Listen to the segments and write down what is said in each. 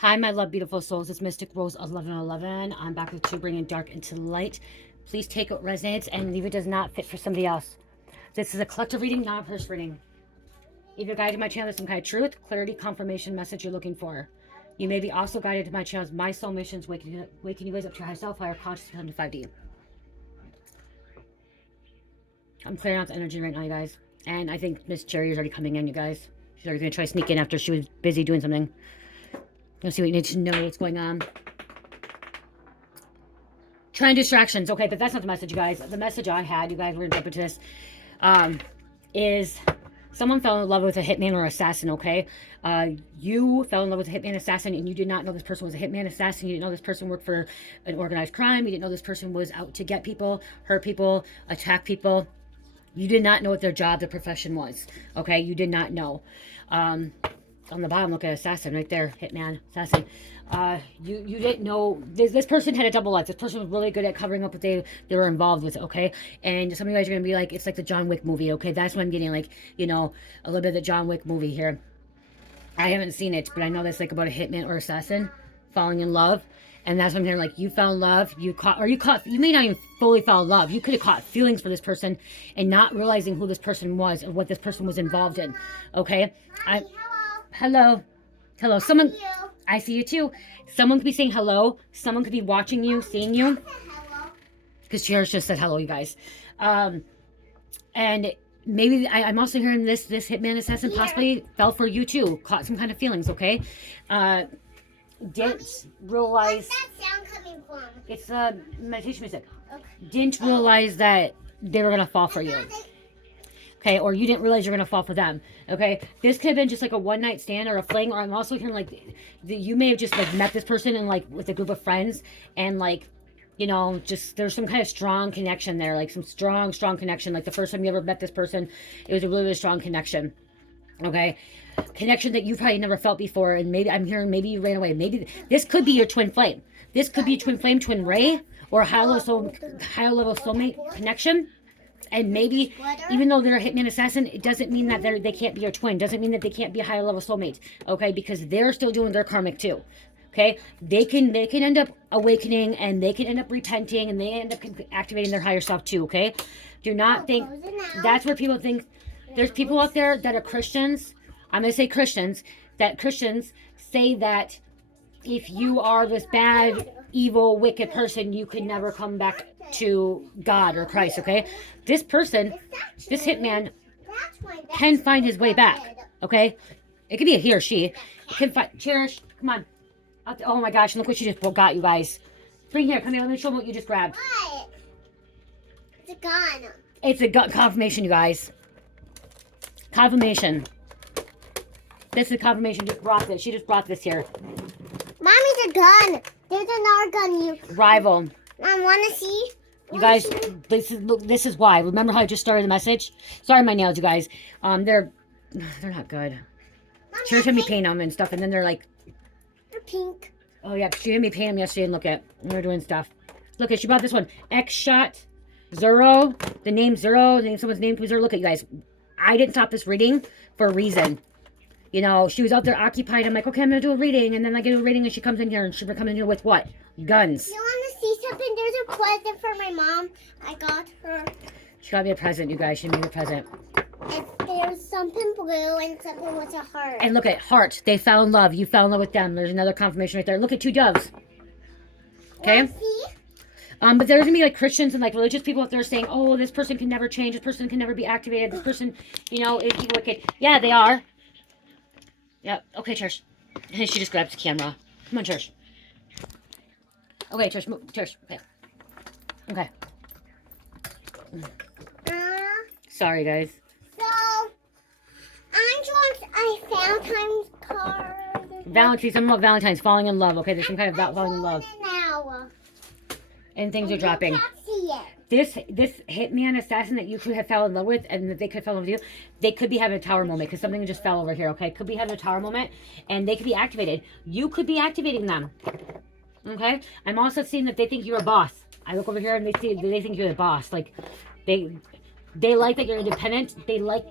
Hi, my love, beautiful souls. It's Mystic Rose 1111. I'm back with you, bringing dark into light. Please take what resonates and leave it does not fit for somebody else. This is a collective reading, not a personal reading. If you're guided to my channel, there's some kind of truth, clarity, confirmation, message you're looking for. You may be also guided to my channel's My Soul Missions, waking you guys up to your high self, higher consciousness, to 5D. I'm clearing out the energy right now, you guys. And I think Miss Cherry is already coming in, you guys. She's already going to try to sneak in after she was busy doing something. Let's see what you need to know, what's going on. Trying distractions. Okay, but that's not the message, you guys. The message I had, you guys, we're going to jump into this, is someone fell in love with a hitman or assassin, okay? You fell in love with a hitman assassin and you did not know this person was a hitman assassin. You didn't know this person worked for an organized crime. You didn't know this person was out to get people, hurt people, attack people. You did not know what their job, their profession was, okay? You did not know. On the bottom, look at assassin right there, hitman, assassin. You didn't know this person had a double life. This person was really good at covering up what they were involved with, okay? And some of you guys are gonna be like, it's like the John Wick movie, okay? That's what I'm getting, like, you know, a little bit of the John Wick movie here. I haven't seen it, but I know that's like about a hitman or assassin falling in love. And that's what I'm hearing, like, you fell in love, you may not even fully fall in love. You could have caught feelings for this person and not realizing who this person was or what this person was involved in, okay? Hello. Hello. Someone, I see you too. Someone could be saying hello. Someone could be watching you, seeing you. Because Cherish just said hello, you guys. And maybe I'm also hearing this hitman assassin possibly fell for you too. Caught some kind of feelings, okay? Didn't realize. Where's that sound coming from? It's meditation music. Okay. Didn't realize that they were going to fall for you. Okay, or you didn't realize you're going to fall for them. Okay, this could have been just like a one-night stand or a fling, or I'm also hearing like you may have just like met this person and like with a group of friends and like, you know, just there's some kind of strong connection there, like some strong connection. Like the first time you ever met this person, it was a really strong connection. Okay, connection that you probably never felt before, and maybe I'm hearing maybe you ran away. Maybe this could be your twin flame. This could be twin flame, twin ray, or higher level soulmate connection. And maybe, even though they're a hitman assassin, it doesn't mean that they can't be your twin. Doesn't mean that they can't be a higher level soulmate. Okay, because they're still doing their karmic too. Okay, they can end up awakening and they can end up repenting and they end up activating their higher self too. Okay, do not think that's where people think. There's people out there that are Christians. I'm gonna say Christians. That Christians say that if you are this bad, evil, wicked person, you could never come back to God or Christ, okay? This person, this hitman, can find his way back, okay? It could be a he or she. It can find. Cherish, come on. Oh my gosh, look what she just got, you guys. Bring here, come here, let me show them what you just grabbed. What? It's a gun. It's a gun confirmation, you guys. Confirmation. This is confirmation. Just brought this. She just brought this here. Mommy's a gun. There's another gun. You Rival. I want to see. You guys, this is why. Remember how I just started the message? Sorry, my nails, you guys. They're not good. She had me paint them and stuff, and then they're like, They're pink. oh yeah, she had me paint them yesterday. And look at, we were doing stuff. Look at, she bought this one. X Shot Zero. The name Zero. The name someone's name was Zero. Look at, you guys. I didn't stop this reading for a reason. You know, she was out there occupied. I'm like, okay, I'm gonna do a reading, and then I get a reading, and she comes in here, and she's coming in here with what? Guns. You want to see something? There's a present for my mom. I got her. She got me a present, you guys. She made me a present. There's something blue and something with a heart. And look at heart. They fell in love. You fell in love with them. There's another confirmation right there. Look at two doves. Okay. See? But there's gonna be like Christians and like religious people out there saying, "Oh, this person can never change. This person can never be activated. This person, you know, is wicked." Yeah, they are. Yep. Okay, Church. Hey, she just grabbed the camera. Come on, Church. Okay, Church. Move. Church. Okay. Okay. Sorry, guys. So, I found Valentine's card. Valentine's. Something about Valentine's. Falling in love. Okay, there's some kind of falling in love. Now. And things are dropping. Can't see it. This hitman assassin that you could have fell in love with and that they could have fell in love with you, they could be having a tower moment because something just fell over here, okay? Could be having a tower moment and they could be activated. You could be activating them, okay? I'm also seeing that they think you're a boss. I look over here and they think you're the boss. Like, they like that you're independent. They like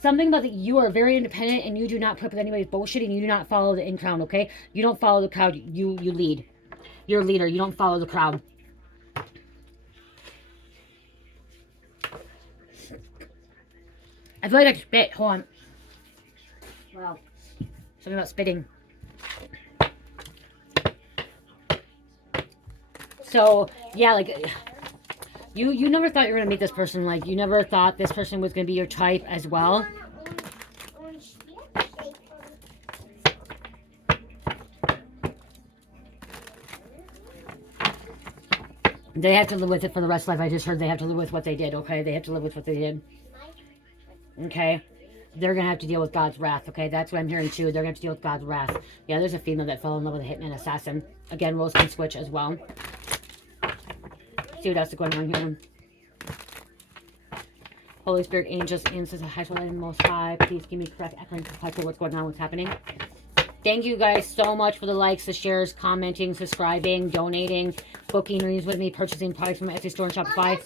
Something about that you are very independent and you do not put up with anybody's bullshit and you do not follow the in crowd, okay? You don't follow the crowd, you lead. You're a leader, you don't follow the crowd. I feel like I spit. Hold on. Wow. Something about spitting. So, yeah, like, you never thought you were going to meet this person. Like, you never thought this person was going to be your type as well. They have to live with it for the rest of life. I just heard they have to live with what they did, okay? They have to live with what they did. Okay? They're going to have to deal with God's wrath, okay? That's what I'm hearing too. They're going to have to deal with God's wrath. Yeah, there's a female that fell in love with a hitman assassin. Again, roles can switch as well. See what else is going on here. Holy Spirit, angels, ancestors, the highest one and most high. Please give me correct accurate for what's going on, what's happening. Thank you guys so much for the likes, the shares, commenting, subscribing, donating, booking readings with me, purchasing products from my Etsy store and Shopify.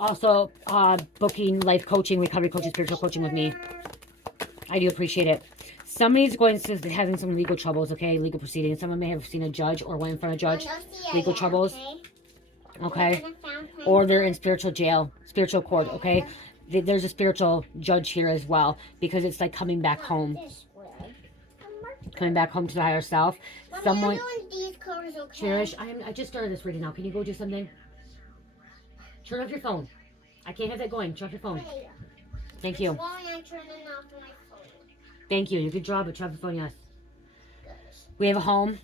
Also, booking life coaching, recovery coaching, spiritual coaching with me. I do appreciate it. Somebody's going to having some legal troubles, okay? Legal proceedings. Someone may have seen a judge or went in front of a judge. Legal troubles. Okay? Or they're in spiritual jail, spiritual court, okay? There's a spiritual judge here as well because it's like coming back home. Coming back home to the higher self. Someone... Cherish, I just started this reading now. Can you go do something? Turn off your phone. I can't have that going. Turn off your phone. Thank you. Thank you. You could draw, but turn off your phone, yes. We have a home.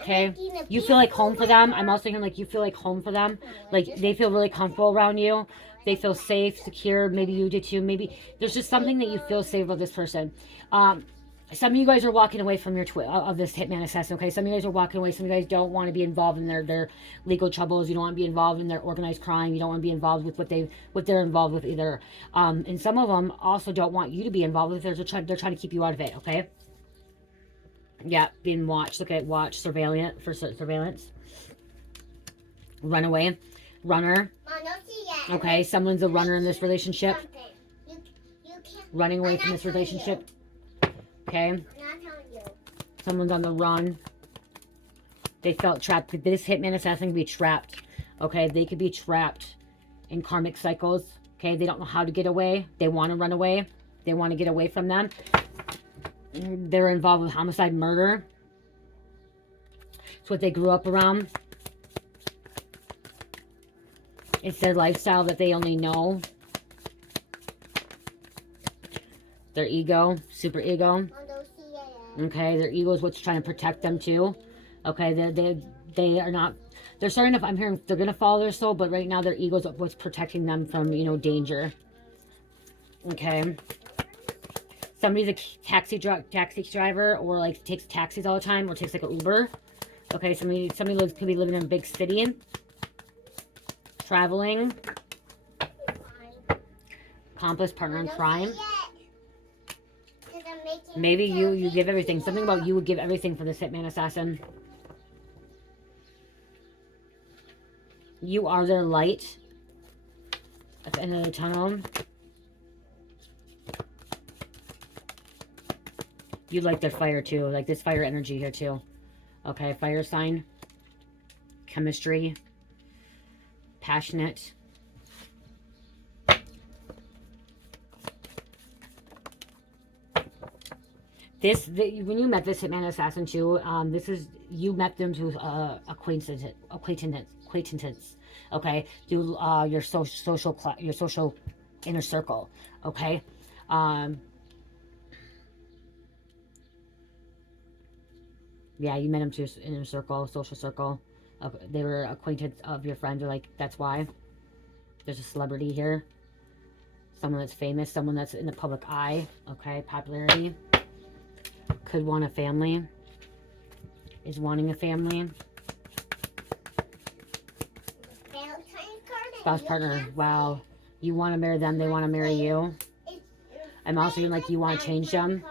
Okay? You feel like home for them. I'm also hearing like you feel like home for them. Like they feel really comfortable around you. They feel safe, secure. Maybe you do too. Maybe there's just something that you feel safe about this person. Some of you guys are walking away from your of this hitman assassin, okay? Some of you guys are walking away. Some of you guys don't want to be involved in their legal troubles. You don't want to be involved in their organized crime. You don't want to be involved with what they're involved with either. And some of them also don't want you to be involved with it. They're trying to keep you out of it, okay? Yeah, being watched. Look at watch, surveillance. Runaway, runner. Okay, someone's a runner in this relationship. Running away from this relationship. Okay. Someone's on the run. They felt trapped. This hitman assassin could be trapped. Okay. They could be trapped in karmic cycles. Okay. They don't know how to get away. They want to run away. They want to get away from them. They're involved with homicide, murder. It's what they grew up around. It's their lifestyle that they only know. Their ego, super ego. Okay, their ego is what's trying to protect them too. Okay, they are not. They're starting to. I'm hearing they're gonna follow their soul, but right now their ego is what's protecting them from danger. Okay. Somebody's a taxi driver, or like takes taxis all the time, or takes like an Uber. Okay, somebody could be living in a big city, traveling. Accomplice, partner in crime. Maybe you give everything. Something about you would give everything for this hitman assassin. You are their light at the end of the tunnel. You like their fire too. Like this fire energy here too. Okay, fire sign. Chemistry. Passionate. When you met this hitman assassin too, you met them through acquaintance, okay, through your social inner circle, okay. Yeah, you met them through your inner circle, social circle. They were acquaintance of your friends, or like that's why. There's a celebrity here, someone that's famous, someone that's in the public eye, okay, popularity. Could want a family. Is wanting a family. Spouse partner. Wow. You want to marry them. They want to marry you. I'm also feeling like you want to change them.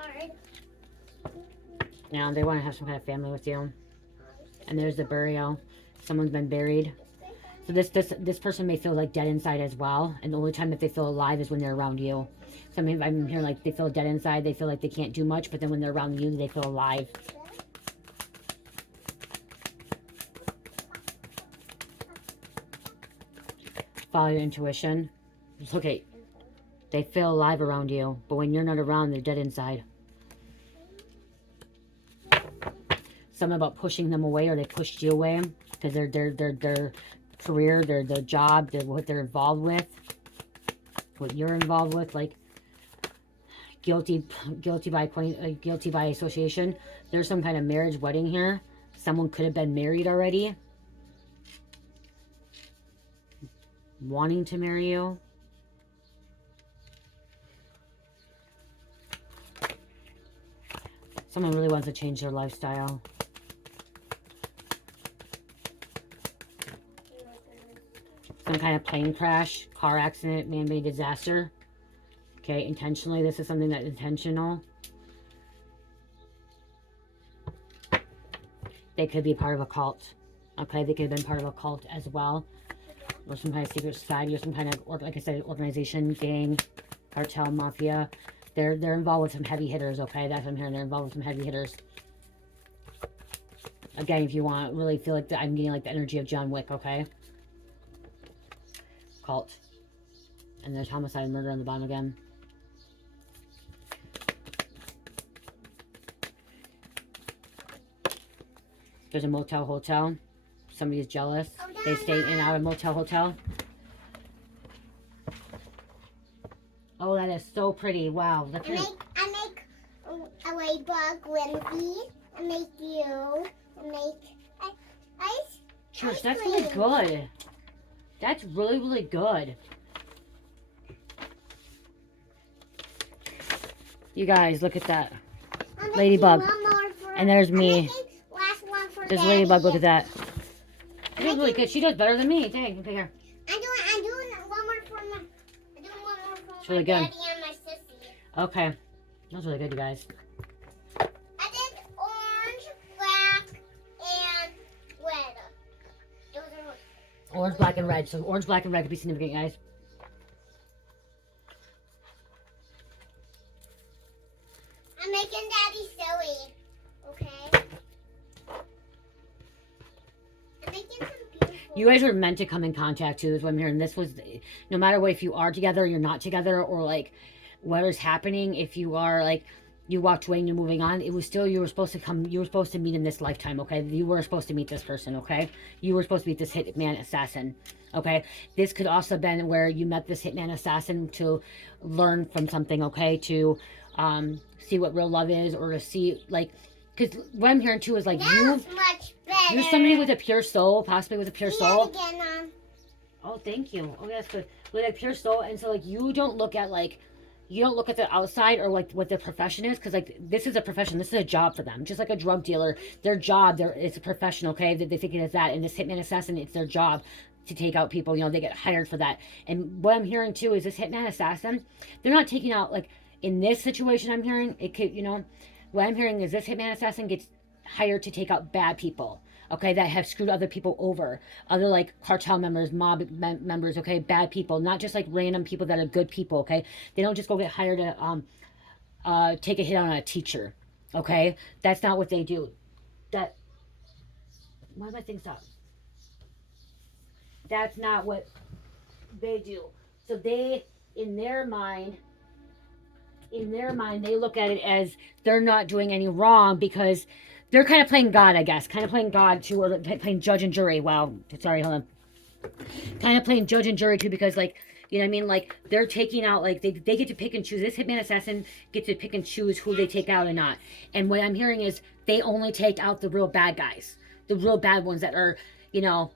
Yeah, they want to have some kind of family with you. And there's the burial. Someone's been buried. So this person may feel like dead inside as well. And the only time that they feel alive is when they're around you. So I'm hearing like they feel dead inside. They feel like they can't do much. But then when they're around you, they feel alive. Follow your intuition. Just look at, they feel alive around you. But when you're not around, they're dead inside. Something about pushing them away, or they pushed you away. Because their career, their job, what they're involved with, what you're involved with, like guilty by association. There's some kind of marriage wedding here. Someone could have been married already, wanting to marry you. Someone really wants to change their lifestyle. Some kind of plane crash, car accident, man-made disaster. Okay, intentionally. This is something that's intentional. They could be part of a cult. Okay, they could have been part of a cult as well. Or some kind of secret society, or some kind of, like I said, organization, gang, cartel, mafia. They're involved with some heavy hitters, okay? That's what I'm hearing. They're involved with some heavy hitters. Again, if you want, really feel like I'm getting like the energy of John Wick, okay? Cult. And there's homicide and murder on the bottom again. There's a motel hotel. Somebody is jealous. They stay in and out of motel hotel. Oh, that is so pretty. Wow. I make a ladybug Lindsay. I make you. I make ice. Church, that's really good. That's really, really good. You guys, look at that. Ladybug. And there's me. There's Ladybug, look at that. She's really good. She does better than me. Dang, okay, here. I'm doing one more for my, It's really good. daddy and my sissy. Okay. That was really good, you guys. I did orange, black, and red. Those are Orange, black, and red. So orange, black, and red could be significant, guys. I'm making daddy silly. Okay? I'm making some beautiful. You guys were meant to come in contact too, is what I'm hearing. This was, no matter what, if you are together, or you're not together, or like whatever's happening, if you are like, you walked away and you're moving on, it was still, you were supposed to come, you were supposed to meet in this lifetime, okay? You were supposed to meet this person, okay? You were supposed to meet this hitman assassin, okay? This could also have been where you met this hitman assassin to learn from something, okay? To see what real love is, or to see, like, because what I'm hearing too is like, That's much better. you're somebody with a pure soul, possibly with a pure soul. Again, Oh, thank you. Oh, that's good. With a pure soul, and so like you don't look at like, you don't look at the outside or like what their profession is, because like this is a profession, this is a job for them, just like a drug dealer. Their job, it's a profession, okay? That they think it is that, and this hitman assassin, it's their job to take out people. You know, they get hired for that. And what I'm hearing too is this hitman assassin, they're not taking out, like in this situation, I'm hearing it could, you know, what I'm hearing is this hitman assassin gets hired to take out bad people, okay, that have screwed other people over, other like cartel members, mob members, okay, bad people, not just like random people that are good people, okay? They don't just go get hired to take a hit on a teacher, okay? That's not what they do. That, why my thing stop? That's not what they do. So they, in their mind, they look at it as they're not doing any wrong, because they're kind of playing God, I guess. Kind of playing God too, or playing judge and jury. Wow. Sorry, hold on. Kind of playing judge and jury too, because like, you know what I mean? Like, they're taking out, like, they get to pick and choose. This hitman assassin gets to pick and choose who they take out and not. And what I'm hearing is they only take out the real bad guys. The real bad ones that are, you know,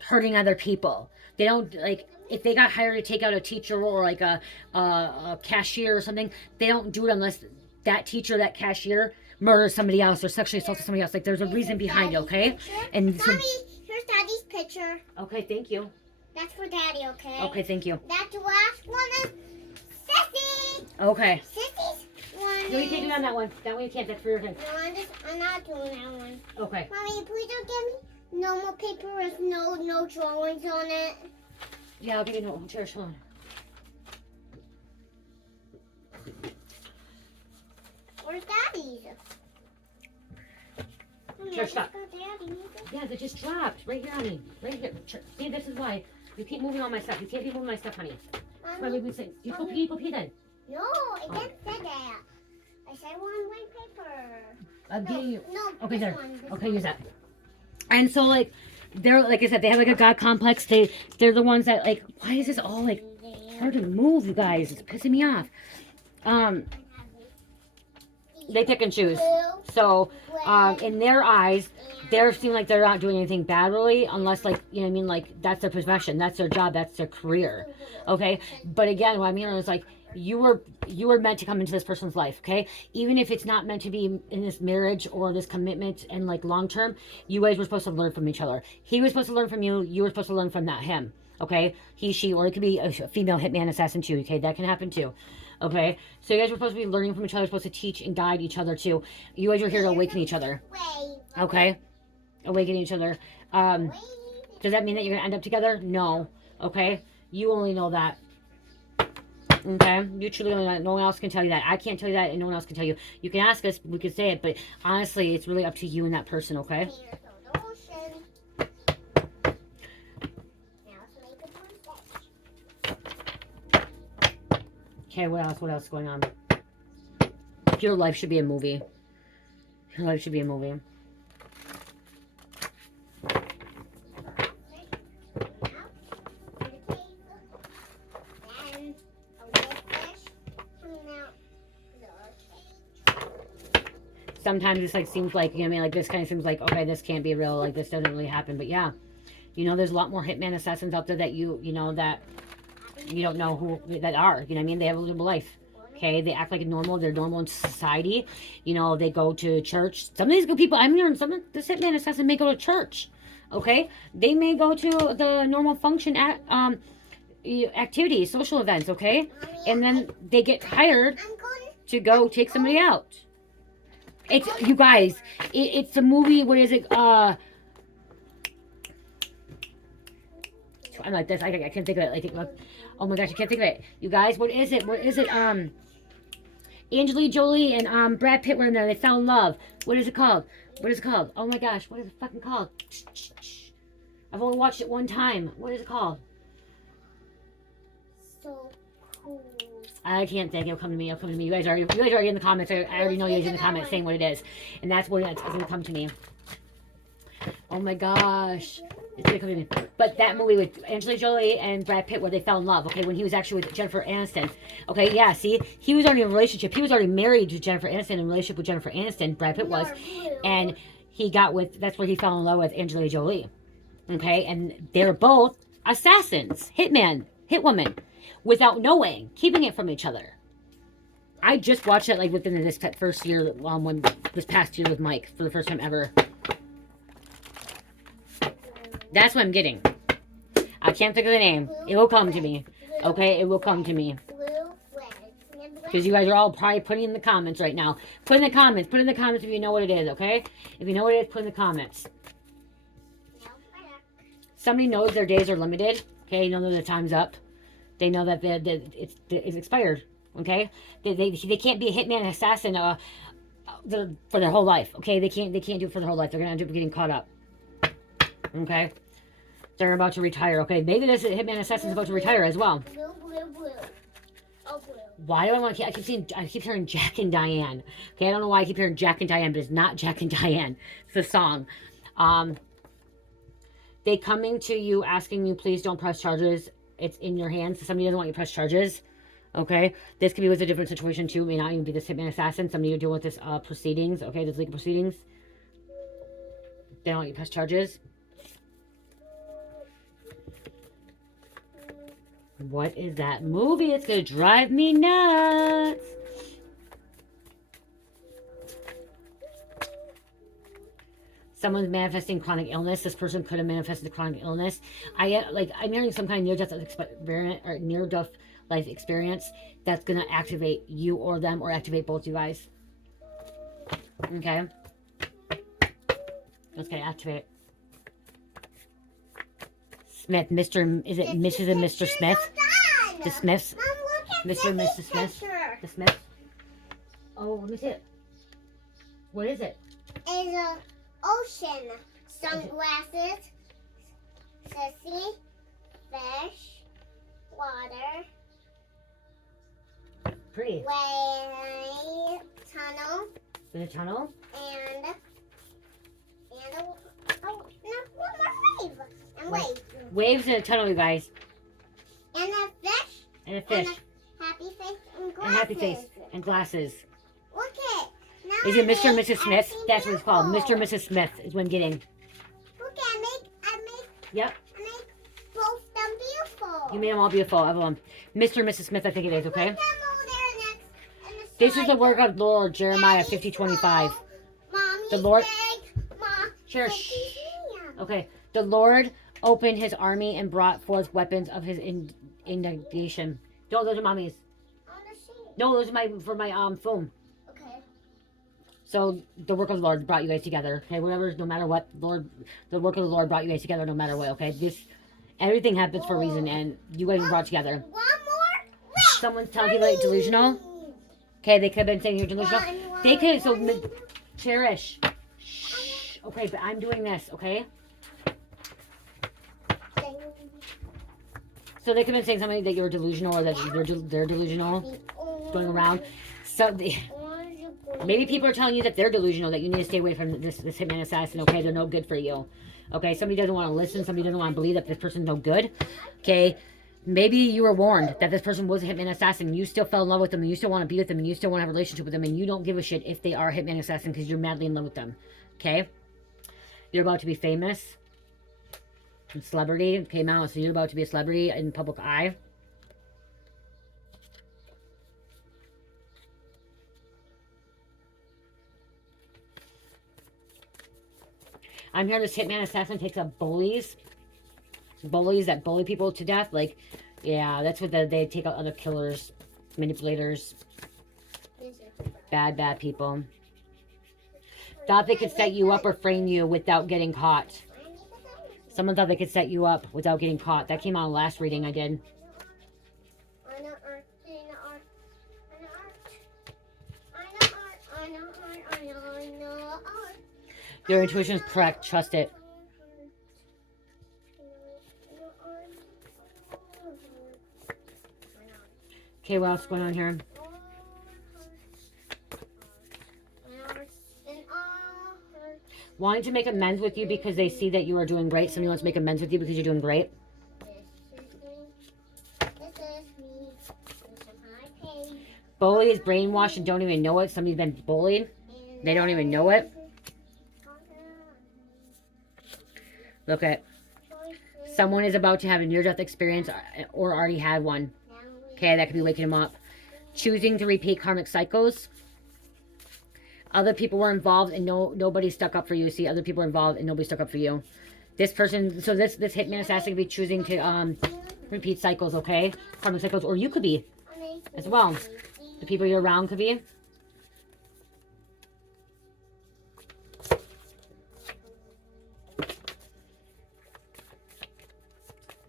hurting other people. They don't, like, if they got hired to take out a teacher or like a cashier or something, they don't do it unless that teacher, that cashier, murders somebody else or sexually assaults somebody else. Like, there's a reason behind it, okay? Picture. And so, Mommy, here's daddy's picture. okay, thank you. That's for daddy, okay? Okay, thank you. That last one is Sissy. Okay. Sissy's one. No, you can't do on that one. That one you can't. That's for your thing. No, I'm not doing that one. Okay. Mommy, please don't give me normal paper with no drawings on it. Yeah, I'll give you no cherish one. Where's Daddy's? Cherish, stop. Yeah, they just dropped. Right here, honey. Right here. See, this is why. You keep moving on my stuff. You can't be moving my stuff, honey. Why would we say? You go pee then. No, I didn't say that. I said one white paper. I'm getting you. No, Okay, this there. one, this Okay, one. use that. And so, like, they're, like I said, they have, like, a God complex. They're the ones that, like, why is this all, like, hard to move, you guys? It's pissing me off. They pick and choose. So, in their eyes, they seem like they're not doing anything bad, really, unless, like, you know what I mean? Like, that's their profession, that's their job, that's their career, okay? But again, what I mean is, like, you were meant to come into this person's life, okay? Even if it's not meant to be in this marriage or this commitment and, like, long term, you guys were supposed to learn from each other. He was supposed to learn from you, you were supposed to learn from him, okay? He, she, or it could be a female hitman assassin too, okay? That can happen too. Okay, so you guys were supposed to be learning from each other, supposed to teach and guide each other too. You guys are here to awaken each other. Okay, awaken each other. Does that mean that you're gonna end up together? No. Okay, you only know that. Okay, you truly only know that. No one else can tell you that. I can't tell you that, and no one else can tell you. You can ask us, we could say it, but honestly, it's really up to you and that person. Okay. Okay, what else? What else is going on? Your life should be a movie. Your life should be a movie. Sometimes it's like, seems like, you know what I mean? Like, this kind of seems like, okay, this can't be real. Like, this doesn't really happen. But yeah, you know, there's a lot more hitman assassins out there that you know, that you don't know who that are. You know what I mean? They have a little life. Okay, they act like normal. They're normal in society. You know, they go to church. Some of these good people, I'm hearing some of this hitman assassin may go to church. Okay, they may go to the normal function at activities, social events. Okay, and then they get hired to go take somebody out. It's, you guys, it's a movie. What is it? I'm like this. I can't think of it. Like, oh my gosh, I can't think of it. You guys, what is it? What is it? Angelina Jolie and Brad Pitt were in there. They fell in love. What is it called? What is it called? Oh my gosh, what is it fucking called? I've only watched it one time. What is it called? So cool. I can't think. It'll come to me. It'll come to me. You guys are already in the comments. I already know you guys in the comments saying what it is, and that's what it's going to come to me. Oh my gosh. It's gonna come to me. But that movie with Angelina Jolie and Brad Pitt where they fell in love, okay, when he was actually with Jennifer Aniston. Okay, yeah, see? He was already in a relationship. He was already married to Jennifer Aniston, in a relationship with Jennifer Aniston, Brad Pitt was. And he got with, that's where he fell in love with Angelina Jolie. Okay, and they're both assassins, hitwomen, without knowing, keeping it from each other. I just watched it like within this first year, when this past year with Mike for the first time ever. That's what I'm getting. I can't think of the name. It will come to me. Okay, it will come to me. Because you guys are all probably putting in the comments right now. Put in the comments. Put in the comments if you know what it is, okay? If you know what it is, put in the comments. Somebody knows their days are limited. Okay, you know that their time's up. They know that it's expired. Okay? They can't be a hitman assassin for their whole life. Okay? They can't do it for their whole life. They're going to end up getting caught up. Okay, they're about to retire. Okay, maybe this hitman assassin's about to retire as well. Blue. Oh, blue. Why do I want to? I keep hearing Jack and Diane. Okay, I don't know why I keep hearing Jack and Diane, but it's not Jack and Diane. It's the song. They coming to you asking you, please don't press charges. It's in your hands. Somebody doesn't want you to press charges. Okay, this could be with a different situation too. It may not even be this hitman assassin. Somebody you're dealing with this proceedings. Okay, this legal proceedings. They don't want you to press charges. What is that movie? It's going to drive me nuts. Someone's manifesting chronic illness. This person could have manifested chronic illness. I'm hearing some kind of near-death experience or near-death life experience that's going to activate you or them, or activate both you guys. Okay? Let's get activate. Smith, Mr. Is it Mrs. and Mr. Smith? The Smiths? Mom, look at Mr. and Mrs. Smith? picture. The Smiths? Oh, let me see it. What is it? It's a ocean. Sunglasses, sissy, fish, water, Pretty. wave, tunnel, In a tunnel? and a, oh, no, one more wave. And wave. Waves in a tunnel, you guys. And a fish. And a fish. And a happy face and glasses. And happy face. And glasses. Look it. Now Is it I Mr. and make Mrs. Smith? everything That's what it's called. beautiful. Mr. and Mrs. Smith is what I'm getting. Look, I make Yep. both them beautiful. You made them all beautiful. Everyone. Mr. and Mrs. Smith, I think it is, okay? Put them over there next in the This is the side. work of the Lord, Jeremiah Daddy 50:25. small, Mommy The Lord- big, Mom, Sure. Daddy medium. Okay. The Lord opened his army and brought forth weapons of his indignation. No, those are mommy's. I wanna see it. No, those are for my phone. Okay. So the work of the Lord brought you guys together. Okay, whatever, no matter what, the work of the Lord brought you guys together, no matter what. Okay, everything happens for a reason, and you guys were brought together. One more. Someone's telling you like delusional. Okay, they could have been saying you're delusional. They could. So cherish. Shh. Okay, but I'm doing this. Okay. So they could have been saying something that you're delusional or that they're delusional, going around. So maybe people are telling you that they're delusional, that you need to stay away from this hitman assassin. Okay, they're no good for you. Okay, somebody doesn't want to listen. Somebody doesn't want to believe that this person's no good. Okay, maybe you were warned that this person was a hitman assassin. You still fell in love with them, and you still want to be with them, and you still want to have a relationship with them, and you don't give a shit if they are a hitman assassin because you're madly in love with them. Okay, you're about to be famous. Celebrity came out, so you're about to be a celebrity in public eye. I'm here. This hitman assassin takes up bullies that bully people to death. Like, yeah, that's what they take out other killers, manipulators, bad people. Thought they could set you up or frame you without getting caught. Someone thought they could set you up without getting caught. That came out in the last reading I did. Your intuition is correct. Trust it. Okay, what else is going on here? Wanting to make amends with you because they see that you are doing great. Somebody wants to make amends with you because you're doing great. Bully is brainwashed and don't even know it. Somebody's been bullied. They don't even know it. Look at. Someone is about to have a near-death experience or already had one. Okay, that could be waking them up. Choosing to repeat karmic cycles. Other people were involved and nobody stuck up for you. See, other people were involved and nobody stuck up for you. This person, so this hitman assassin could be choosing to repeat cycles, okay? Karmic cycles, or you could be as well. The people you're around could be.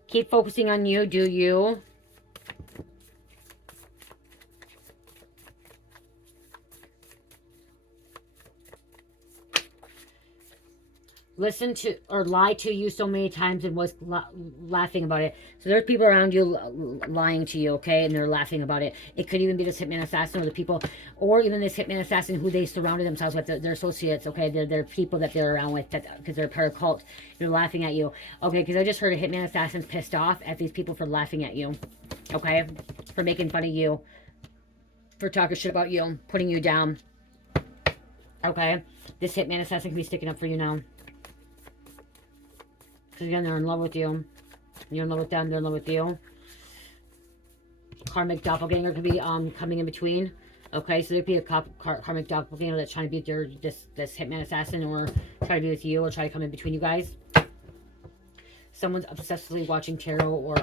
Keep focusing on you, do you? Listen to or lie to you so many times and was laughing about it. So there's people around you lying to you, okay? And they're laughing about it. It could even be this hitman assassin or the people, or even this hitman assassin who they surrounded themselves with, their associates, okay? They're people that they're around with because they're part of cult. They're laughing at you, okay? Because I just heard a hitman assassin pissed off at these people for laughing at you, okay? For making fun of you, for talking shit about you, putting you down, okay? This hitman assassin can be sticking up for you now. Because again, they're in love with you. You're in love with them. They're in love with you. Karmic doppelganger could be coming in between. Okay, so there could be a karmic doppelganger that's trying to beat this hitman assassin, or try to be with you, or try to come in between you guys. Someone's obsessively watching tarot or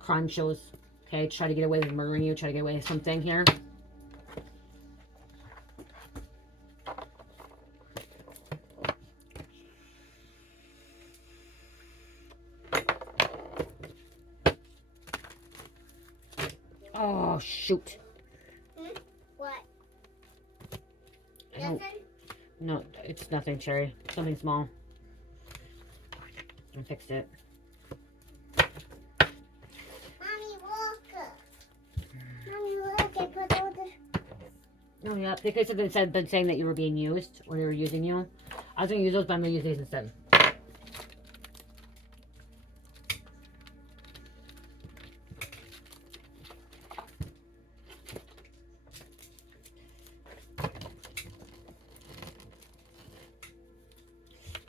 crime shows. Okay, try to get away with murdering you. Try to get away with something here. Oh, shoot. What? I don't, Nothing? no, it's nothing, Cherry. Something small. I fixed it. Mommy, look. Mommy, look. I put all the... Oh, yeah. They could have been saying that you were being used, or they were using you. I was going to use those, but I'm going to use these instead.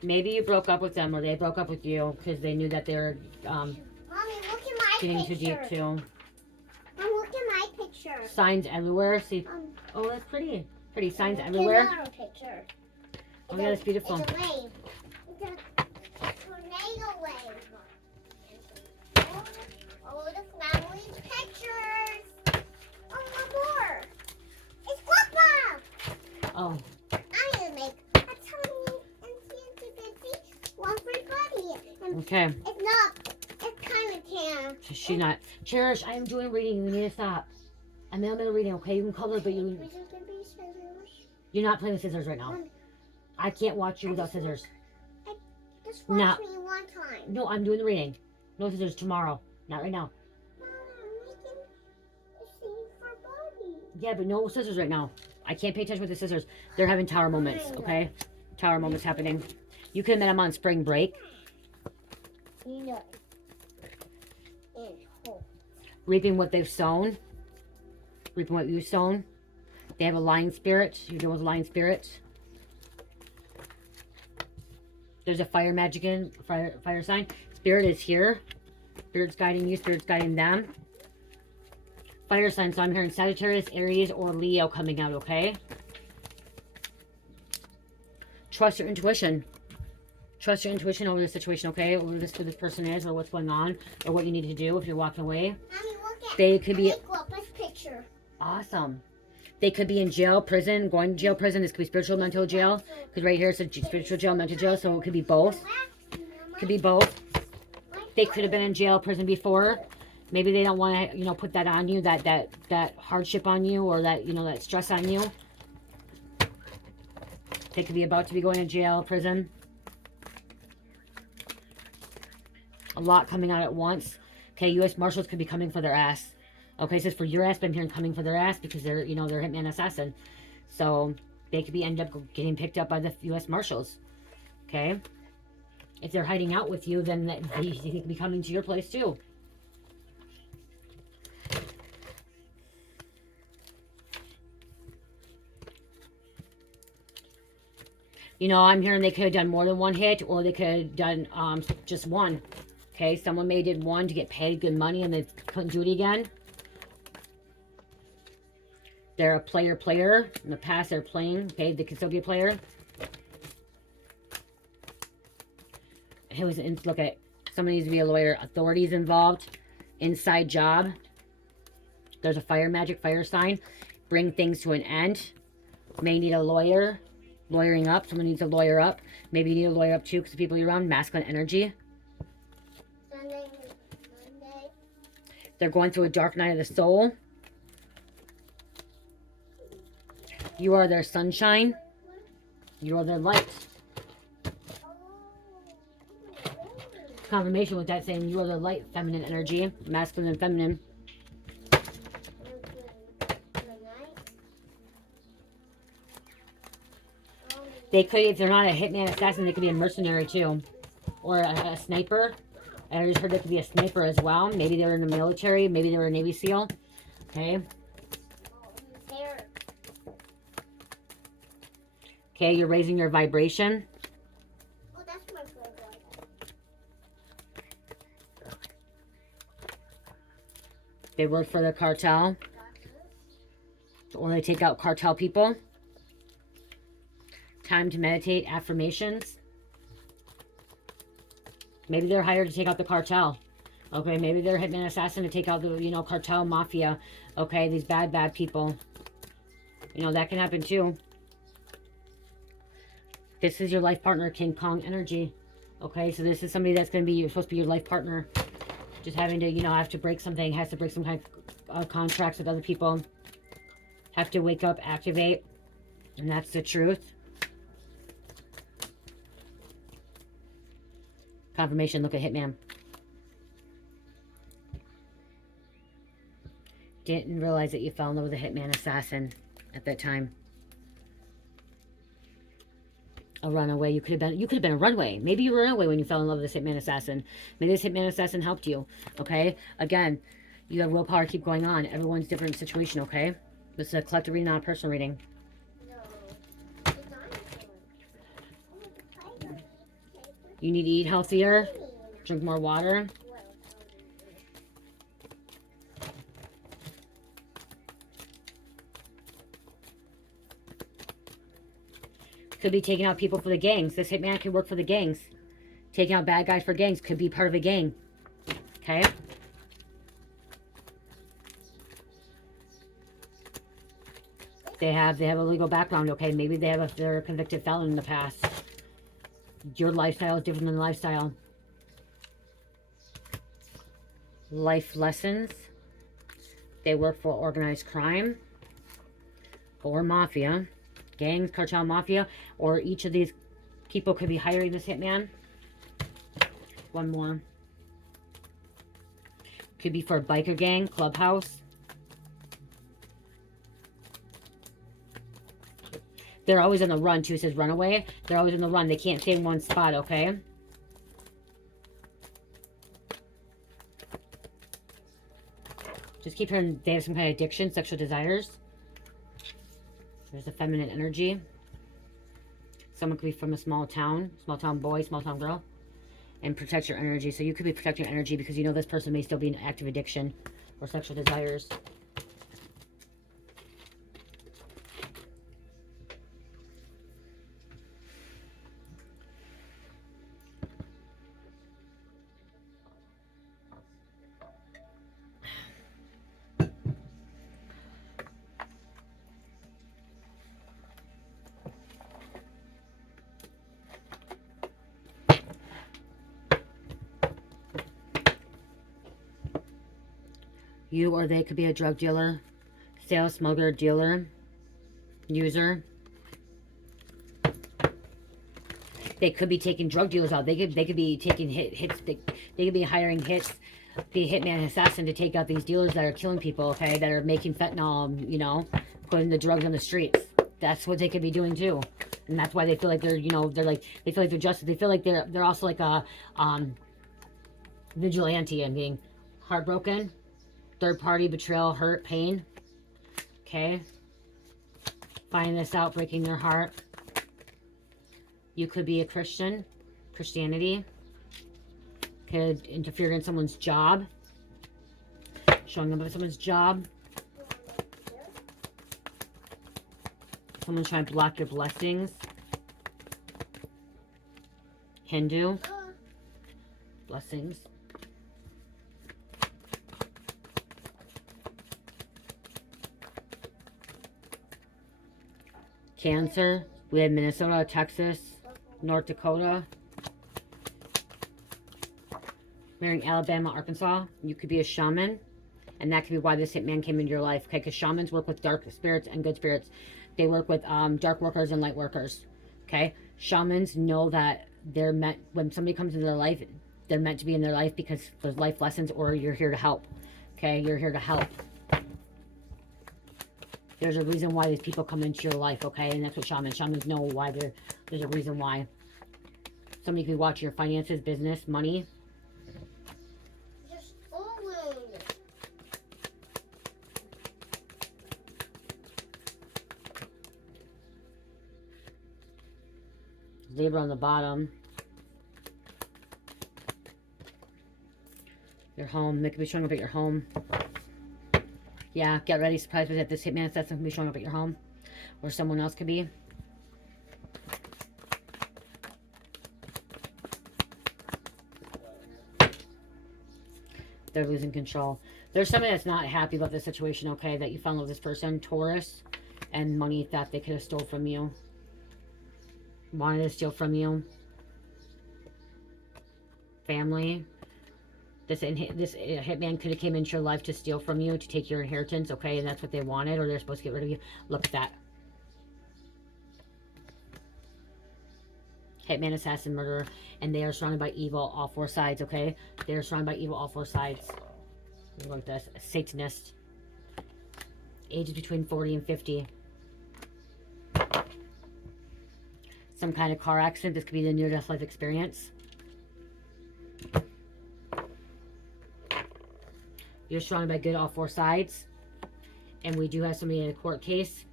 Maybe you broke up with them, or they broke up with you because they knew that they were Mommy, look at my getting picture. too deep too. Mom, look at my picture. Signs everywhere. See, oh, that's pretty. Pretty signs Look everywhere. at our picture. Oh, yeah, that's beautiful. It's a wave. It's a tornado wave. Oh, the family pictures. Oh, one more. It's Papa. Oh, I need to make a tiny and one for Buddy. And okay. it's not. It's kind of tan. She's not. Cherish, I am doing reading. You need to stop. I'm in the middle of reading, okay? You can color, but you're not playing with scissors right now. I can't watch you without scissors. Just watch me one time. No, I'm doing the reading. No scissors tomorrow. Not right now. Mom, I'm making a scene for Buddy. Yeah, but no scissors right now. I can't pay attention with the scissors. They're having tower moments, okay? Tower moments happening. You could have met them on spring break. No. Reaping what they've sown. Reaping what you've sown. They have a lion spirit. You deal with a lion spirit. There's a fire magic in fire sign. Spirit is here. Spirit's guiding you. Spirit's guiding them. Fire sign. So I'm hearing Sagittarius, Aries, or Leo coming out. Okay. Trust your intuition. Trust your intuition over the situation. Okay, over who this person is, or what's going on, or what you need to do if you're walking away. Mommy, look at They could be Papa's picture. awesome. They could be in jail, prison, going to jail, prison. This could be spiritual, mental jail. Because right here it says spiritual jail, mental jail. So it could be both. Could be both. They could have been in jail, prison before. Maybe they don't want to, put that on you, that hardship on you, or that, that stress on you. They could be about to be going to jail, prison. A lot coming out at once. Okay, U.S. Marshals could be coming for their ass. Okay, it says for your ass, but I'm hearing coming for their ass because they're, they're hitman assassin. So they could be end up getting picked up by the U.S. Marshals. Okay, if they're hiding out with you, then they could be coming to your place too. I'm hearing they could have done more than one hit, or they could have done just one. Okay, someone may have did one to get paid good money and they couldn't do it again. They're a player. In the past, they're playing. Okay, they could still be a player. Look at, someone needs to be a lawyer. Authorities involved. Inside job. There's a fire magic, fire sign. Bring things to an end. May need a lawyer. Lawyering up. Someone needs a lawyer up. Maybe you need a lawyer up too because the people you're around. Masculine energy. Monday. They're going through a dark night of the soul. You are their sunshine. You are their light. Confirmation with that saying you are the light, feminine energy, masculine and feminine. They could, if they're not a hitman assassin, they could be a mercenary too. Or a sniper. I just heard they could be a sniper as well. Maybe they were in the military. Maybe they were a Navy SEAL. Okay. Okay, you're raising your vibration. Oh, that's my favorite. They work for the cartel. Or they take out cartel people. Time to meditate, affirmations. Maybe they're hired to take out the cartel. Okay, maybe they're hitman assassin to take out the, cartel mafia. Okay, these bad people. That can happen too. This is your life partner, King Kong energy. Okay, so this is somebody that's going to be, you're supposed to be your life partner. Just having to, you know, have to break something, has to break some kind of contracts with other people. Have to wake up, activate. And that's the truth. Confirmation, look at Hitman. Didn't realize that you fell in love with a Hitman assassin at that time. A runaway. You could have been a runaway. Maybe you were a runaway when you fell in love with this Hitman assassin. Maybe this Hitman assassin helped you. Okay? Again, you have willpower, keep going on. Everyone's different situation, okay? This is a collective reading, not a personal reading. You need to eat healthier, drink more water. Could be taking out people for the gangs. This hitman could work for the gangs. Taking out bad guys for gangs. Could be part of a gang. Okay? They have a legal background, okay? Maybe they're a convicted felon in the past. Your lifestyle is different than the lifestyle. Life lessons. They work for organized crime or mafia. Gangs, cartel, mafia, or each of these people could be hiring this hitman. One more. Could be for a biker gang, clubhouse. They're always on the run, too. It says runaway. They're always on the run. They can't stay in one spot, okay? Just keep hearing they have some kind of addiction, sexual desires. There's a feminine energy. Someone could be from a small town boy, small town girl. And protect your energy. So you could be protecting your energy because you know this person may still be in active addiction or sexual desires. You or they could be a drug dealer, sales, smuggler, dealer, user. They could be taking drug dealers out. They could be taking hits. They could be hiring hits, be a hitman assassin to take out these dealers that are killing people, okay? That are making fentanyl, you know, putting the drugs on the streets. That's what they could be doing too. And that's why they feel like they're, you know, they feel like they're justice. They feel like they're also like a vigilante and being heartbroken. Third party, betrayal, hurt, pain. Okay. Finding this out, breaking their heart. You could be a Christian. Christianity. Could interfere in someone's job. Showing up at someone's job. Someone's trying to block your blessings. Hindu. Blessings. Cancer. We have Minnesota, Texas, North Dakota. Marrying Alabama, Arkansas. You could be a shaman. And that could be why this hitman came into your life. Okay, because shamans work with dark spirits and good spirits. They work with dark workers and light workers. Okay? Shamans know that they're meant, when somebody comes into their life, they're meant to be in their life because there's life lessons or you're here to help. Okay? You're here to help. There's a reason why these people come into your life, okay? And that's what shamans know why there's a reason why. Somebody could be watching your finances, business, money. Just always. Zebra on the bottom. Your home. They could be showing up at your home. Yeah, get ready. Surprise visit. This hitman assassin could be showing up at your home. Or someone else could be. They're losing control. There's somebody that's not happy about this situation, okay? That you found with this person. Taurus. And money that they could have stole from you. Wanted to steal from you. Family. This hitman could have came into your life to steal from you, to take your inheritance, okay? And that's what they wanted, or they're supposed to get rid of you. Look at that. Hitman, assassin, murderer, and they are surrounded by evil, all four sides, okay? They are surrounded by evil, all four sides. Look at this. A Satanist. Ages between 40 and 50. Some kind of car accident. This could be the near-death life experience. You're surrounded by good, all four sides. And we do have somebody in a court case.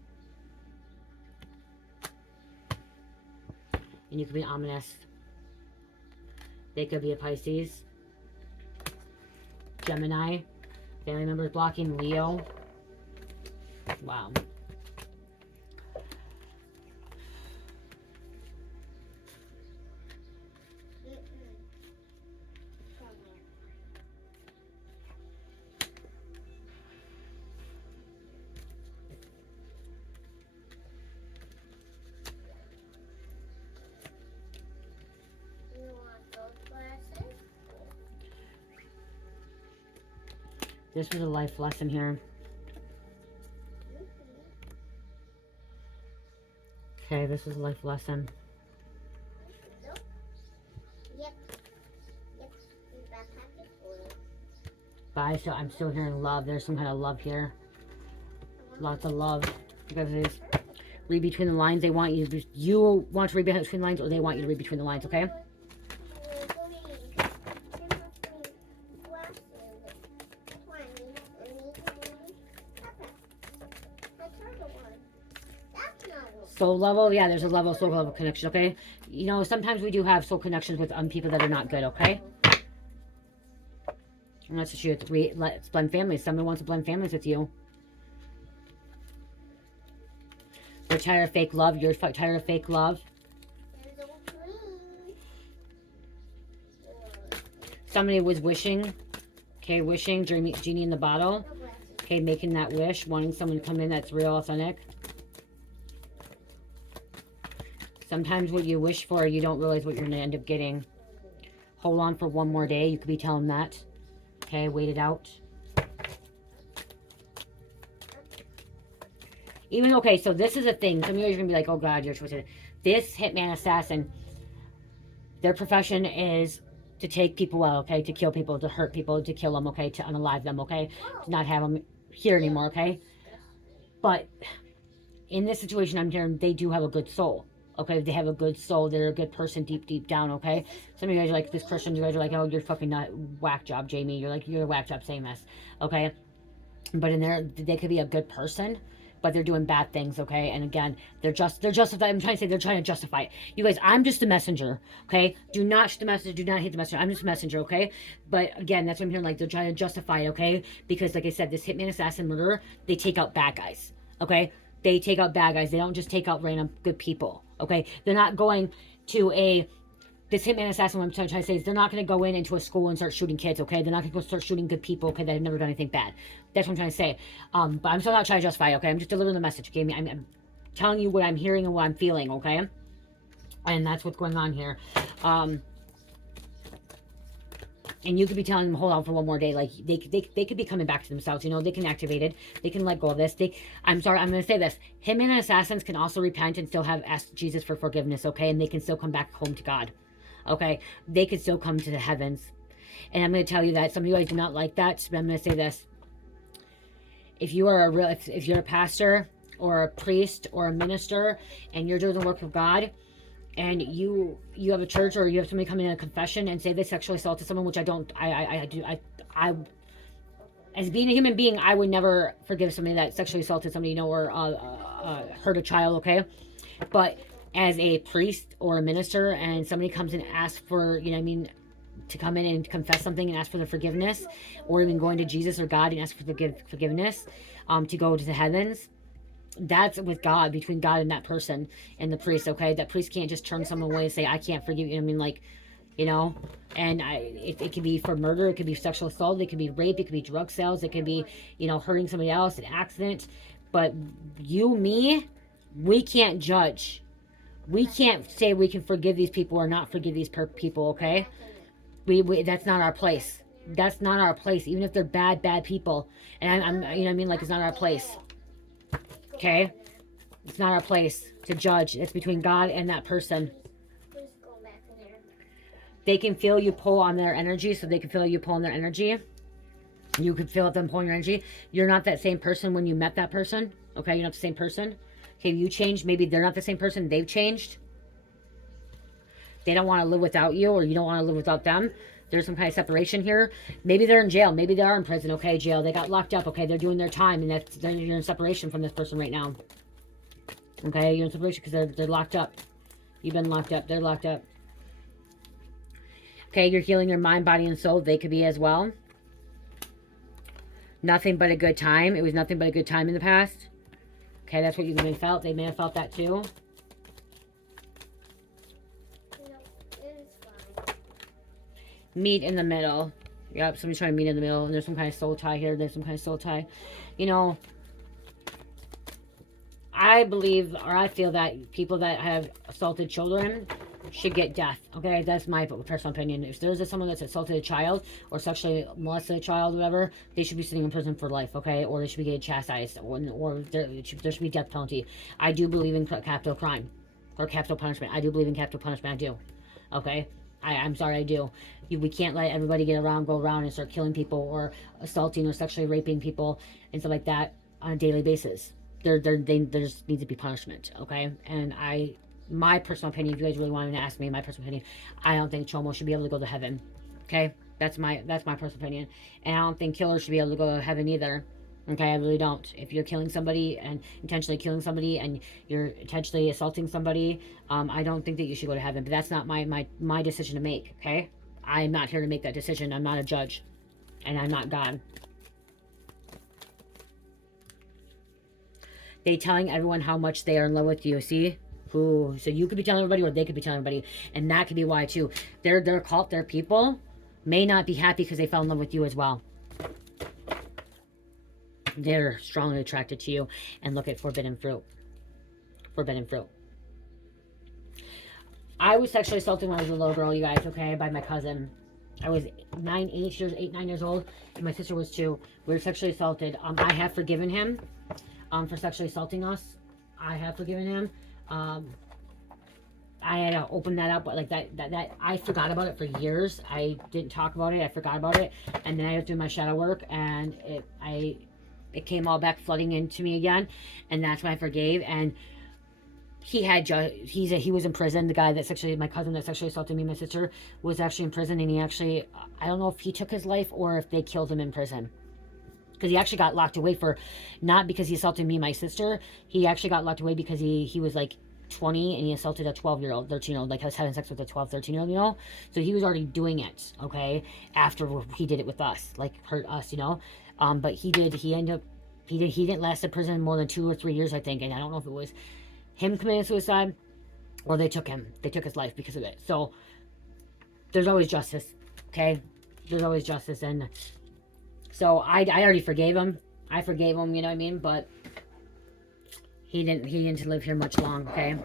And you could be ominous. They could be a Pisces. Gemini. Family members blocking. Leo. Wow. This was a life lesson here. Okay, this is a life lesson. Yep. But I'm still hearing love. There's some kind of love here. Lots of love. Because it's read between the lines. They want you to, you want to read between the lines, or they want you to read between the lines, okay? Soul level, yeah, there's a level, soul level connection, okay? You know, sometimes we do have soul connections with people that are not good, okay? And that's the truth. Let's blend families. Someone wants to blend families with you. They're tired of fake love. You're tired of fake love. Somebody was wishing, okay, wishing, genie in the bottle, okay, making that wish, wanting someone to come in that's real, authentic. Sometimes what you wish for, you don't realize what you're going to end up getting. Hold on for one more day. You could be telling that. Okay, wait it out. Even, okay, so this is a thing. Some of you are going to be like, oh God, you're twisted. This hitman assassin, their profession is to take people out, okay? To kill people, to hurt people, to kill them, okay? To unalive them, okay? To not have them here anymore, okay? But in this situation, I'm hearing they do have a good soul. Okay, they have a good soul. They're a good person deep down, okay? Some of you guys are like, this Christians, you guys are like, oh, you're fucking not whack job, Jamie. You're like, you're a whack job saying this, okay? But in there, they could be a good person, but they're doing bad things, okay? And again, they're justified. I'm trying to say they're trying to justify it. You guys, I'm just a messenger, okay? Do not shoot the message. Do not hate the messenger. I'm just a messenger, okay? But again, that's what I'm hearing. Like, they're trying to justify it, okay? Because like I said, this hitman, assassin, murderer, they take out bad guys, okay? They take out bad guys. They don't just take out random good people, okay? They're not going to this hitman assassin, what I'm trying to say is they're not going to go into a school and start shooting kids, okay? They're not going to go start shooting good people, okay, that have never done anything bad. That's what I'm trying to say. But I'm still not trying to justify it, okay? I'm just delivering the message, okay? I'm telling you what I'm hearing and what I'm feeling, okay? And that's what's going on here. And you could be telling them, hold on for one more day. Like, they could be coming back to themselves. You know, they can activate it. They can let go of this. I'm sorry, I'm going to say this. Hitmen and assassins can also repent and still have asked Jesus for forgiveness, okay? And they can still come back home to God, okay? They can still come to the heavens. And I'm going to tell you that some of you guys do not like that. But I'm going to say this. If you are if you're a pastor or a priest or a minister and you're doing the work of God, and you have a church, or you have somebody come in a confession and say they sexually assaulted someone, which I don't, as being a human being, I would never forgive somebody that sexually assaulted somebody, you know, or hurt a child, okay? But as a priest or a minister, and somebody comes and asks for, you know what I mean, to come in and confess something and ask for the forgiveness, or even going to Jesus or God and ask for the forgiveness, to go to the heavens, that's with God, between God and that person and the priest, okay? That priest can't just turn someone away and say, I can't forgive you. I mean, like, you know, and it could be for murder, it could be sexual assault, it could be rape, it could be drug sales, it could be, you know, hurting somebody else, an accident. But you, me, we can't judge. We can't say we can forgive these people or not forgive these people, okay? We that's not our place. That's not our place, even if they're bad people. And I'm you know what I mean? Like, it's not our place. Okay? It's not our place to judge. It's between God and that person. They can feel you pull on their energy, so they can feel you pull on their energy. You can feel them pulling your energy. You're not that same person when you met that person. Okay? You're not the same person. Okay, you changed. Maybe they're not the same person. They've changed. They don't want to live without you, or you don't want to live without them. There's some kind of separation here. Maybe they're in jail. Maybe they are in prison. Okay, jail. They got locked up. Okay, they're doing their time, and you're in separation from this person right now. Okay, you're in separation because they're locked up. You've been locked up. They're locked up. Okay, you're healing your mind, body, and soul. They could be as well. Nothing but a good time. It was nothing but a good time in the past. Okay, that's what you may have felt. They may have felt that too. Meet in the middle. Yep, somebody's trying to meet in the middle. And there's some kind of soul tie here. There's some kind of soul tie. You know, I believe, or I feel that people that have assaulted children should get death. Okay, that's my personal opinion. If there's someone that's assaulted a child or sexually molested a child, whatever, they should be sitting in prison for life. Okay, or they should be getting chastised, or there should be death penalty. I do believe in capital crime or capital punishment. I do believe in capital punishment. I do. Okay. I'm sorry, I do. We can't let everybody go around and start killing people or assaulting or sexually raping people and stuff like that on a daily basis. There just needs to be punishment, okay? And my personal opinion, if you guys really want to ask me my personal opinion, I don't think Chomo should be able to go to heaven, okay? That's my personal opinion. And I don't think killers should be able to go to heaven either. Okay, I really don't. If you're killing somebody and intentionally killing somebody and you're intentionally assaulting somebody, I don't think that you should go to heaven. But that's not my decision to make, okay? I'm not here to make that decision. I'm not a judge. And I'm not God. They telling everyone how much they are in love with you, see? Ooh, so you could be telling everybody or they could be telling everybody. And that could be why, too. Their cult, their people, may not be happy because they fell in love with you as well. They're strongly attracted to you. And look at forbidden fruit. Forbidden fruit. I was sexually assaulted when I was a little girl, you guys, okay, by my cousin. I was 9 years old, and my sister was 2. We were sexually assaulted. I have forgiven him for sexually assaulting us. I have forgiven him. I had to open that up, but like that I forgot about it for years. I didn't talk about it. I forgot about it, and then I had to do my shadow work, and it came all back flooding into me again, and that's when I forgave. And he was in prison. The guy that my cousin that sexually assaulted me and my sister was actually in prison, and he actually, I don't know if he took his life or if they killed him in prison, because he actually got locked away for, not because he assaulted me and my sister. He actually got locked away because he was like 20 and he assaulted a 12-year-old, 13-year-old, like I was having sex with a 12, 13-year-old, you know. So he was already doing it, okay, after he did it with us, like hurt us, you know. But he didn't last in prison more than 2 or 3 years, I think. And I don't know if it was him committing suicide or they took his life because of it. So there's always justice, okay? There's always justice. And so I already forgave him. I forgave him, you know what I mean? But he didn't live here much long, okay?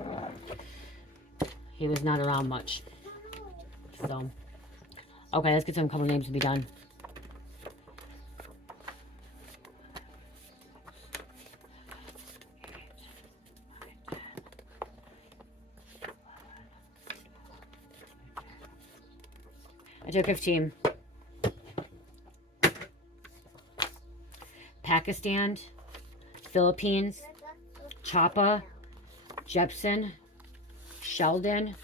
He was not around much. So, okay, let's get some couple names to be done. I took 15. Pakistan, Philippines, Chapa, Jepson, Sheldon,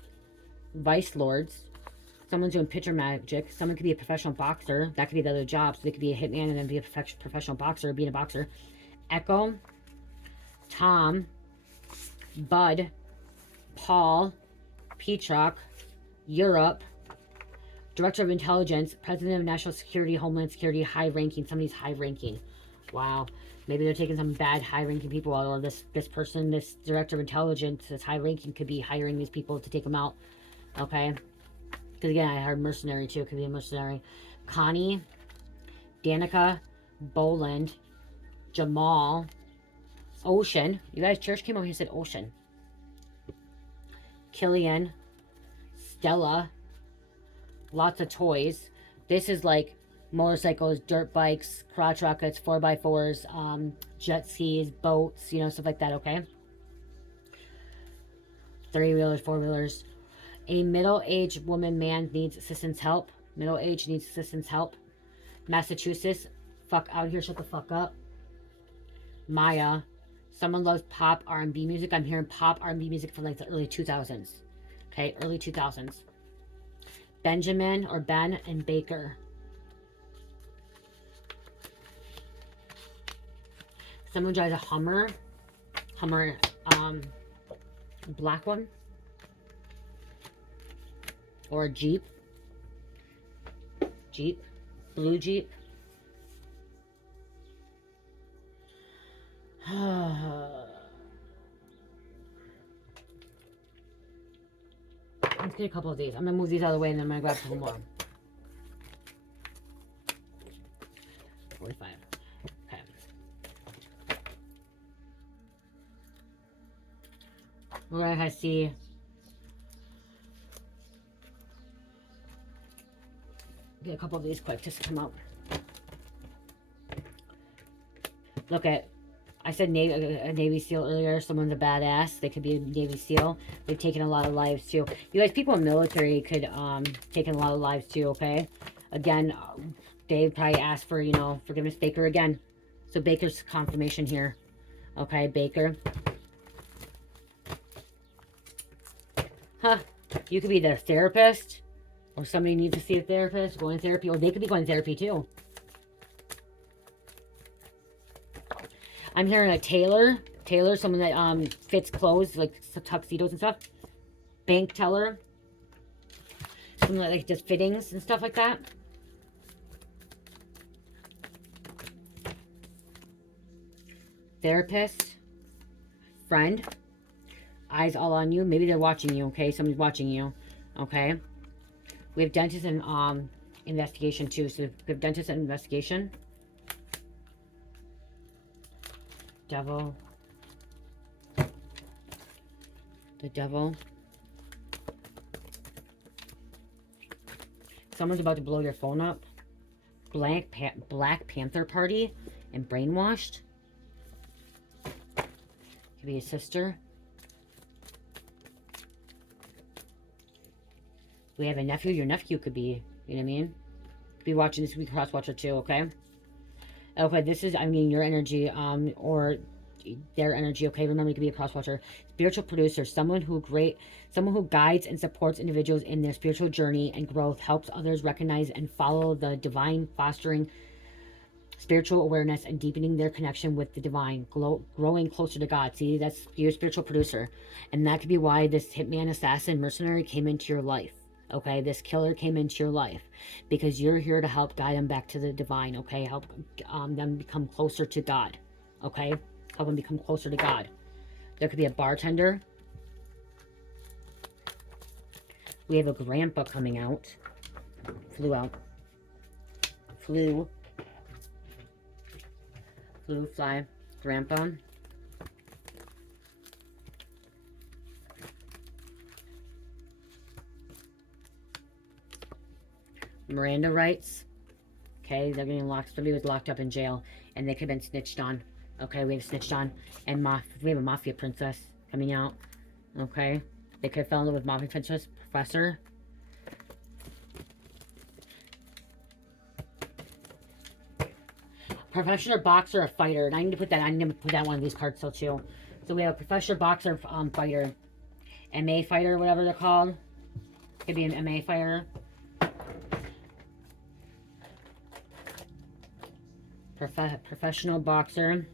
Vice Lords. Someone's doing picture magic. Someone could be a professional boxer. That could be the other job. So they could be a hitman and then be a professional boxer, being a boxer. Echo, Tom, Bud, Paul, Peacock, Europe, Director of Intelligence, President of National Security, Homeland Security, high ranking. Somebody's high ranking. Wow. Maybe they're taking some bad high ranking people out, or this person, this Director of Intelligence, this high ranking, could be hiring these people to take them out. Okay. Because again, I heard mercenary too. It could be a mercenary. Connie, Danica, Boland, Jamal, Ocean. You guys, church came over here and said Ocean. Killian, Stella, lots of toys. This is like motorcycles, dirt bikes, crotch rockets, 4x4s, jet skis, boats, you know, stuff like that, okay? 3-wheelers, 4-wheelers. A middle-aged woman, man needs assistance, help. Middle-aged needs assistance, help. Massachusetts, fuck out here, shut the fuck up. Maya, someone loves pop R&B music. I'm hearing pop R&B music from like the early 2000s. Okay, early 2000s. Benjamin or Ben and Baker. Someone drives a Hummer, black one, or a Jeep, blue Jeep. Let's get a couple of these. I'm gonna move these out of the way and then I'm gonna grab a couple more. 45. Okay. We're gonna see. Get a couple of these quick just to come out. Look at, I said a Navy SEAL earlier. Someone's a badass. They could be a Navy SEAL. They've taken a lot of lives too. You guys, people in the military could taken a lot of lives too. Okay, again, Dave probably asked for, you know, forgiveness. Baker again. So Baker's confirmation here. Okay, Baker. Huh? You could be the therapist, or somebody needs to see a therapist, going to therapy, or they could be going to therapy too. I'm hearing a tailor, someone that fits clothes, like tuxedos and stuff. Bank teller. Someone that like does fittings and stuff like that. Therapist. Friend. Eyes all on you. Maybe they're watching you, okay? Somebody's watching you, okay? We have dentist and investigation too. So we have dentist and investigation. Devil. The devil. Someone's about to blow your phone up. Black Panther party and brainwashed. Could be a sister. We have a nephew. Your nephew could be, you know what I mean? Could be watching this week, cross watcher too, okay? Okay, this is, I mean, your energy, or their energy, okay? Remember, you could be a cross-watcher. Spiritual producer, someone who guides and supports individuals in their spiritual journey and growth, helps others recognize and follow the divine, fostering spiritual awareness and deepening their connection with the divine, growing closer to God. See, that's your spiritual producer. And that could be why this hitman, assassin, mercenary came into your life. Okay, this killer came into your life because you're here to help guide them back to the divine, okay? Help them become closer to God, okay? Help them become closer to God. There could be a bartender. We have a grandpa coming out. Flew, fly, grandpa. Miranda rights. Okay, they're getting locked. Somebody was locked up in jail, and they could have been snitched on. Okay, we have snitched on, and we have a mafia princess coming out. Okay, they could have fell in love with mafia princess professor. Professional boxer or fighter, and I need to put that. I need to put that one of these cards still too. So we have a professional boxer, fighter, MA fighter, whatever they're called. Could be an MA fighter. Professional boxer.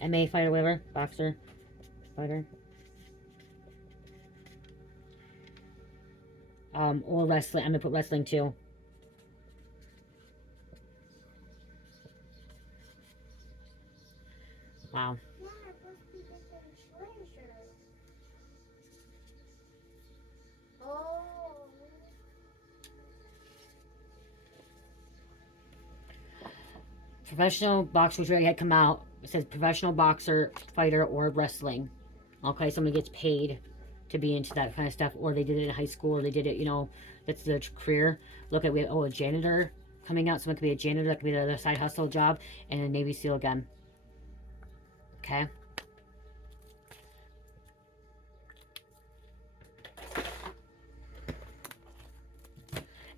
MA fighter, whatever. Boxer. Fighter. Or wrestling. I'm gonna put wrestling too. Wow. Professional boxer, which already had come out. It says professional boxer, fighter, or wrestling. Okay, somebody gets paid to be into that kind of stuff, or they did it in high school, or they did it, you know, that's their career. Look at, we have, oh, a janitor coming out. Someone could be a janitor, that could be their side hustle job, and a Navy SEAL again. Okay.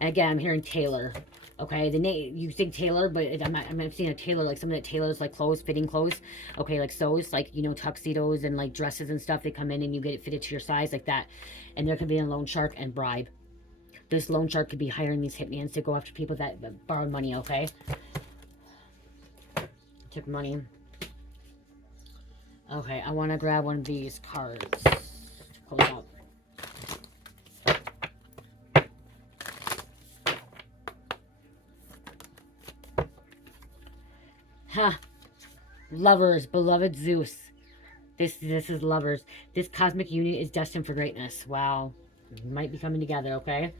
And again, I'm hearing tailor. Okay, the name, you think tailor, but I'm seeing a tailor, like someone that tailors like clothes, fitting clothes. Okay, like sews, like, you know, tuxedos and like dresses and stuff. They come in and you get it fitted to your size like that. And there could be a loan shark and bribe. This loan shark could be hiring these hitmans to go after people that borrowed money. Okay, took money. Okay, I want to grab one of these cards. Close out. Huh. Lovers, beloved Zeus. This is lovers. This cosmic union is destined for greatness. Wow. Might be coming together, okay?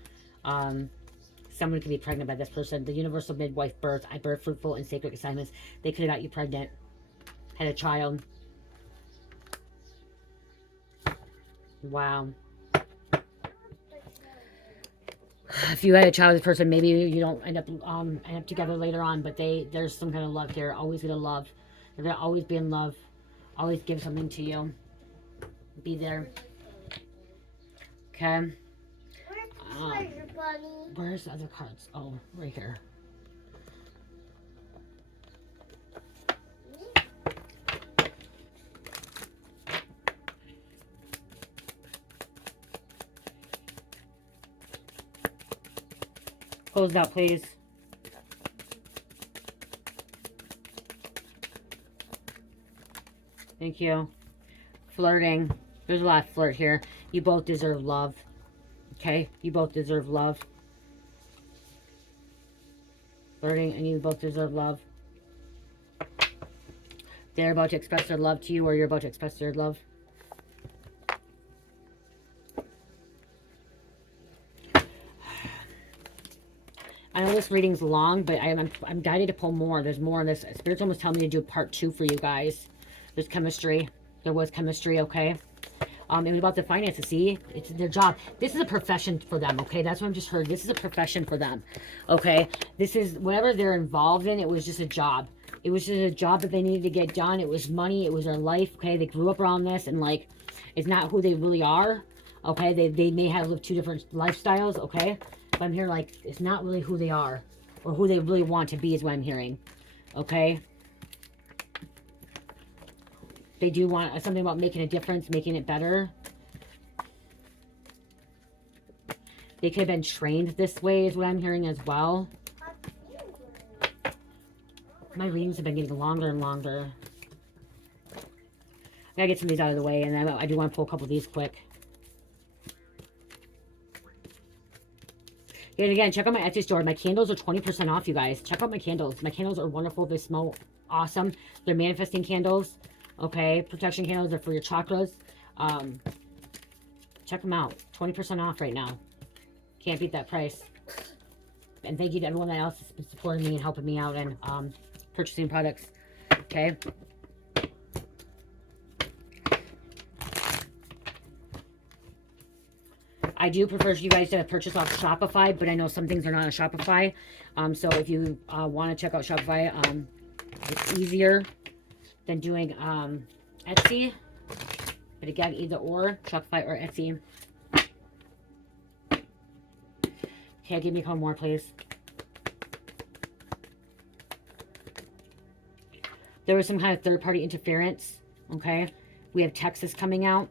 Someone could be pregnant by this person. The universal midwife birth. I birth fruitful and sacred assignments. They could have got you pregnant. Had a child. Wow. If you had a child with this person, maybe you don't end up together later on, but there's some kind of love here. Always gonna love. They're gonna always be in love. Always give something to you. Be there. Okay. Where's the other cards? Oh, right here. Close out, please. Thank you. Flirting. There's a lot of flirt here. You both deserve love. Okay? You both deserve love. Flirting, and you both deserve love. They're about to express their love to you, or you're about to express their love. I know this reading's long, but I'm guided to pull more. There's more on this. Spirit's almost telling me to do part 2 for you guys. There's chemistry. There was chemistry, okay? It was about the finances. See, it's their job. This is a profession for them, okay? That's what I've just heard. This is a profession for them, okay? This is whatever they're involved in. It was just a job. It was just a job that they needed to get done. It was money. It was their life, okay? They grew up around this, and like, it's not who they really are, okay? They may have lived 2 different lifestyles, okay? But I'm hearing like it's not really who they are, or who they really want to be is what I'm hearing, okay? They do want something about making a difference, making it better. They could have been trained this way is what I'm hearing as well. My readings have been getting longer and longer. I gotta get some of these out of the way, and I do want to pull a couple of these quick. And again, check out my Etsy store. My candles are 20% off, you guys. Check out my candles. My candles are wonderful. They smell awesome. They're manifesting candles. Okay, protection candles are for your chakras. Check them out. 20% off right now. Can't beat that price. And thank you to everyone else that's been supporting me and helping me out and purchasing products. Okay. I do prefer you guys to purchase off Shopify, but I know some things are not on Shopify. So if you want to check out Shopify, it's easier than doing Etsy. But again, either or, Shopify or Etsy. Okay, give me a couple more, please. There was some kind of third-party interference. Okay, we have Texas coming out.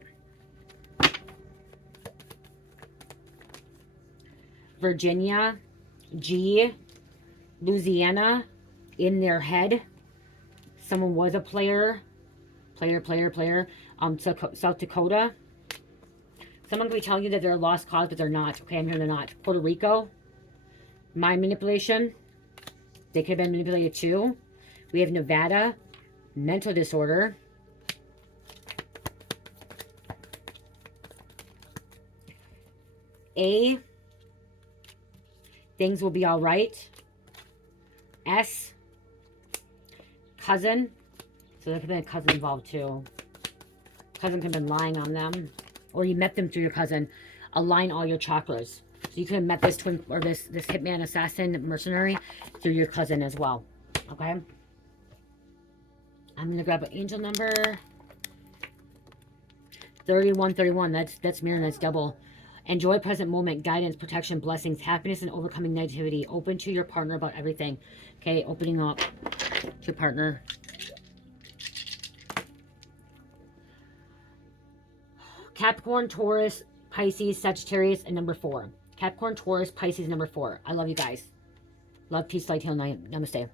Virginia, G, Louisiana, in their head. Someone was a player. South Dakota. Someone could be telling you that they're a lost cause, but they're not. Okay, I'm hearing they're not. Puerto Rico, mind manipulation. They could have been manipulated too. We have Nevada, mental disorder. A, things will be all right. S, cousin. So there could have been a cousin involved too. cousin could have been lying on them. Or you met them through your cousin. Align all your chakras. So you could have met this twin or this hitman, assassin, mercenary through your cousin as well. Okay? I'm going to grab an angel number. 3131. That's mirror, that's double. Enjoy present moment, guidance, protection, blessings, happiness, and overcoming negativity. Open to your partner about everything. Okay, opening up to your partner. Capricorn, Taurus, Pisces, Sagittarius, and number 4. Capricorn, Taurus, Pisces, number 4. I love you guys. Love, peace, light, heal, night. Namaste.